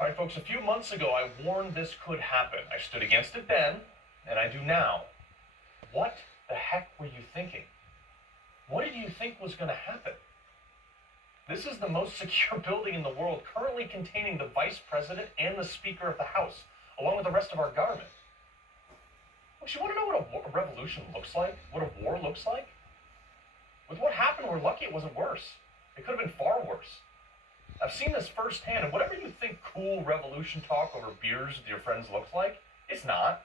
All right, folks, a few months ago, I warned this could happen. I stood against it then, and I do now. What the heck were you thinking? What did you think was going to happen? This is the most secure building in the world, currently containing the vice president and the speaker of the House, along with the rest of our government. Folks, you want to know what a revolution looks like? What a war looks like? With what happened, we're lucky it wasn't worse. It could have been far worse. I've seen this firsthand, and whatever you think cool revolution talk over beers with your friends looks like, it's not.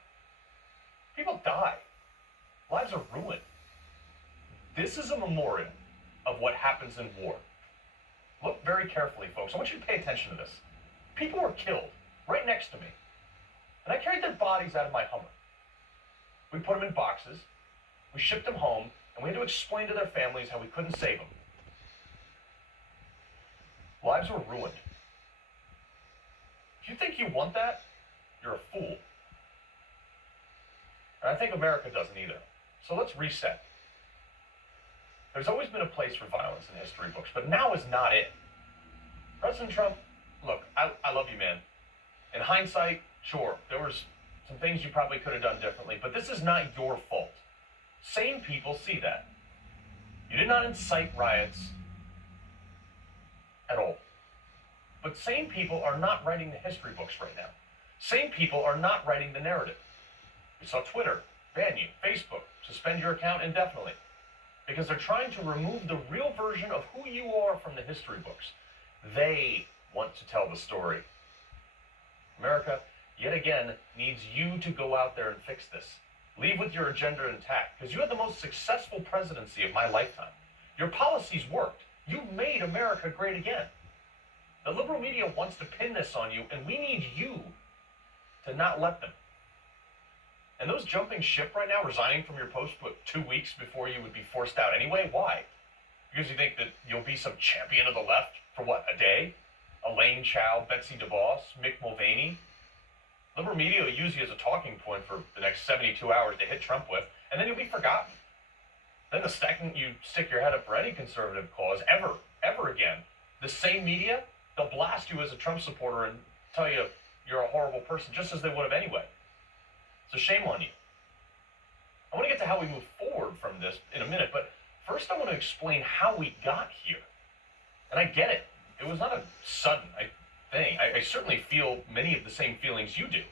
People die. Lives are ruined. This is a memorial of what happens in war. Look very carefully, folks. I want you to pay attention to this. People were killed right next to me, and I carried their bodies out of my Hummer. We put them in boxes, we shipped them home, and we had to explain to their families how we couldn't save them. Lives were ruined. If you think you want that, you're a fool. And I think America doesn't either. So let's reset. There's always been a place for violence in history books, but now is not it. President Trump, look, I love you, man. In hindsight, sure, there was some things you probably could have done differently, but this is not your fault. Sane people see that. You did not incite riots at all. But sane people are not writing the history books right now. Sane people are not writing the narrative. We saw Twitter ban you, Facebook suspend your account indefinitely, because they're trying to remove the real version of who you are from the history books. They want to tell the story. America, yet again, needs you to go out there and fix this. Leave with your agenda intact, because you had the most successful presidency of my lifetime. Your policies worked. You made America great again. The liberal media wants to pin this on you, and we need you to not let them. And those jumping ship right now, resigning from your post, but 2 weeks before you would be forced out anyway, why? Because you think that you'll be some champion of the left for what, a day? Elaine Chao, Betsy DeVos, Mick Mulvaney? Liberal media will use you as a talking point for the next 72 hours to hit Trump with, and then you'll be forgotten. Then the second you stick your head up for any conservative cause, ever again, the same media, they'll blast you as a Trump supporter and tell you you're a horrible person, just as they would have anyway. So shame on you. I want to get to how we move forward from this in a minute, but first I want to explain how we got here. And I get it. It was not a sudden thing. I certainly feel many of the same feelings you do.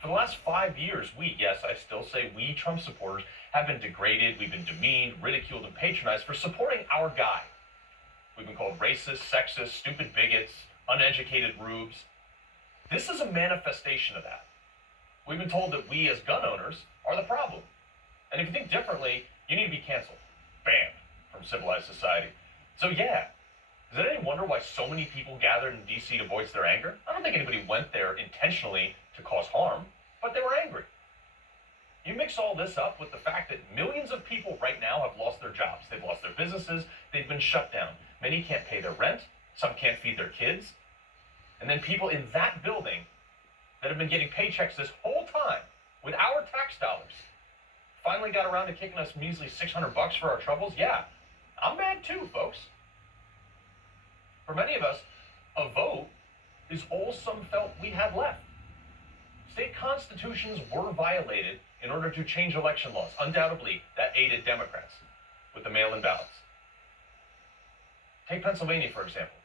For the last 5 years, yes, I still say we Trump supporters have been degraded, we've been demeaned, ridiculed, and patronized for supporting our guy. We've been called racist, sexist, stupid bigots, uneducated rubes. This is a manifestation of that. We've been told that we as gun owners are the problem. And if you think differently, you need to be canceled, banned from civilized society. So yeah, is it any wonder why so many people gathered in D.C. to voice their anger? I don't think anybody went there intentionally to cause harm, but they were angry. You mix all this up with the fact that millions of people right now have lost their jobs. They've lost their businesses. They've been shut down. Many can't pay their rent. Some can't feed their kids. And then people in that building that have been getting paychecks this whole time with our tax dollars finally got around to kicking us measly $600 for our troubles. Yeah, I'm mad too, folks. For many of us, a vote is all some felt we had left. State constitutions were violated in order to change election laws. Undoubtedly, that aided Democrats with the mail-in ballots. Take Pennsylvania, for example.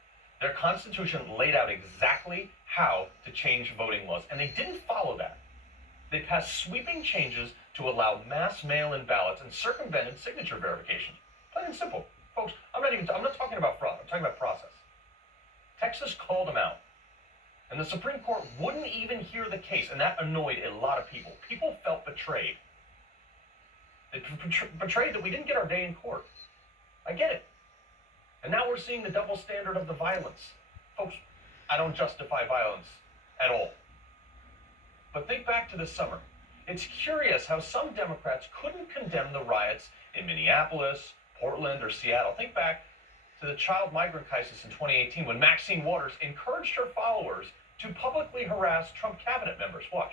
Their constitution laid out exactly how to change voting laws, and they didn't follow that. They passed sweeping changes to allow mass mail-in ballots and circumvented signature verification. Plain and simple. Folks, I'm not talking about fraud, I'm talking about process. Texas called them out. And the Supreme Court wouldn't even hear the case, and that annoyed a lot of people. People felt betrayed. They betrayed that we didn't get our day in court. I get it. And now we're seeing the double standard of the violence. Folks, I don't justify violence at all. But think back to this summer. It's curious how some Democrats couldn't condemn the riots in Minneapolis, Portland, or Seattle. Think back to the child migrant crisis in 2018 when Maxine Waters encouraged her followers to publicly harass Trump cabinet members. Watch.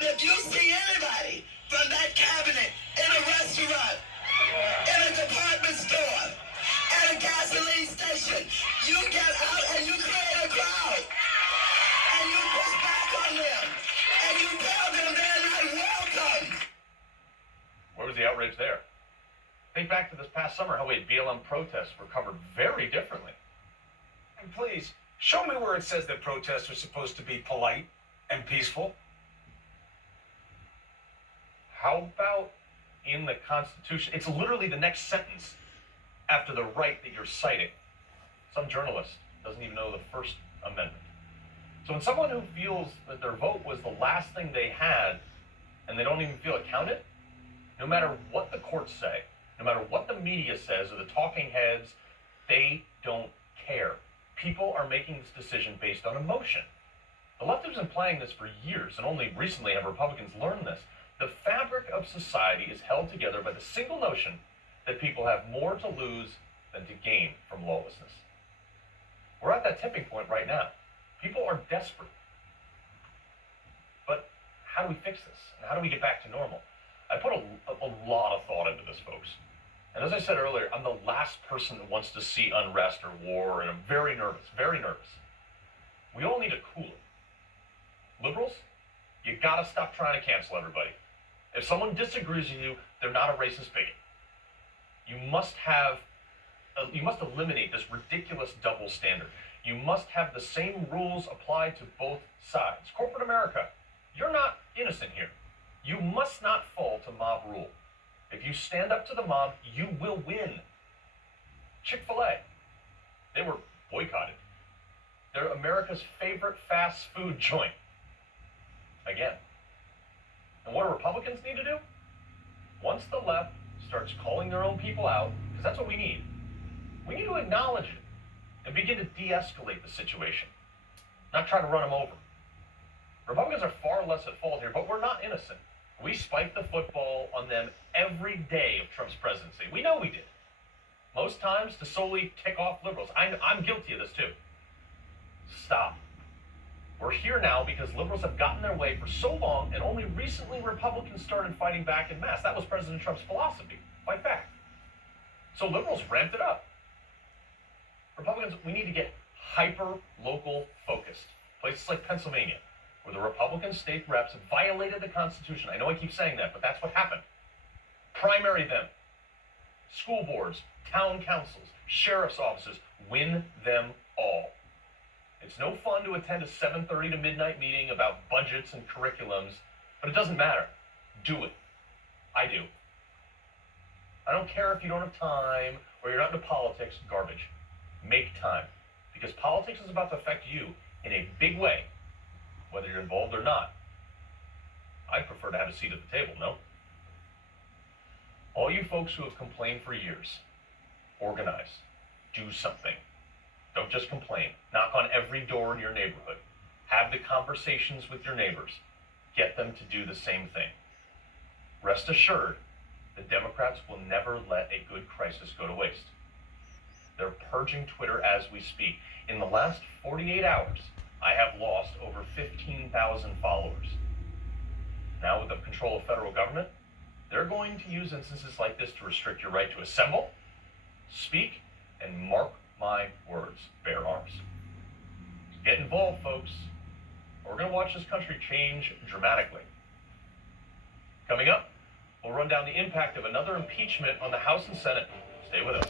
If you see anybody from that cabinet in a restaurant, in a department store, at a gasoline station, you get out and you create a crowd. Think back to this past summer, how BLM protests were covered very differently. And please, show me where it says that protests are supposed to be polite and peaceful. How about in the Constitution? It's literally the next sentence after the right that you're citing. Some journalist doesn't even know the First Amendment. So when someone who feels that their vote was the last thing they had and they don't even feel it counted, no matter what the courts say, no matter what the media says or the talking heads, they don't care. People are making this decision based on emotion. The left has been playing this for years, and only recently have Republicans learned this. The fabric of society is held together by the single notion that people have more to lose than to gain from lawlessness. We're at that tipping point right now. People are desperate. But how do we fix this? And how do we get back to normal? I put a lot of thought into this, folks. And as I said earlier, I'm the last person that wants to see unrest or war, and I'm very nervous, very nervous. We all need to cool it. Liberals, you gotta stop trying to cancel everybody. If someone disagrees with you, they're not a racist bigot. You must eliminate this ridiculous double standard. You must have the same rules applied to both sides. Corporate America, you're not innocent here. You must not fall to mob rule. If you stand up to the mob, you will win. Chick-fil-A, they were boycotted. They're America's favorite fast food joint. Again. And what do Republicans need to do? Once the left starts calling their own people out, because that's what we need to acknowledge it and begin to de-escalate the situation, not try to run them over. Republicans are far less at fault here, but we're not innocent. We spiked the football on them every day of Trump's presidency. We know we did. Most times to solely tick off liberals. I'm guilty of this too. Stop. We're here now because liberals have gotten their way for so long, and only recently Republicans started fighting back en masse. That was President Trump's philosophy. Fight back. So liberals ramped it up. Republicans, we need to get hyper-local focused. Places like Pennsylvania, where the Republican state reps violated the Constitution. I know I keep saying that, but that's what happened. Primary them. School boards, town councils, sheriff's offices, win them all. It's no fun to attend a 7:30 to midnight meeting about budgets and curriculums, but it doesn't matter. Do it. I do. I don't care if you don't have time or you're not into politics, garbage. Make time, because politics is about to affect you in a big way, whether you're involved or not. I prefer to have a seat at the table, no? All you folks who have complained for years, organize. Do something. Don't just complain. Knock on every door in your neighborhood. Have the conversations with your neighbors. Get them to do the same thing. Rest assured, the Democrats will never let a good crisis go to waste. They're purging Twitter as we speak. In the last 48 hours, I have lost over 15,000 followers. Now with the control of federal government, they're going to use instances like this to restrict your right to assemble, speak, and mark my words, bear arms. Get involved, folks. We're going to watch this country change dramatically. Coming up, we'll run down the impact of another impeachment on the House and Senate. Stay with us.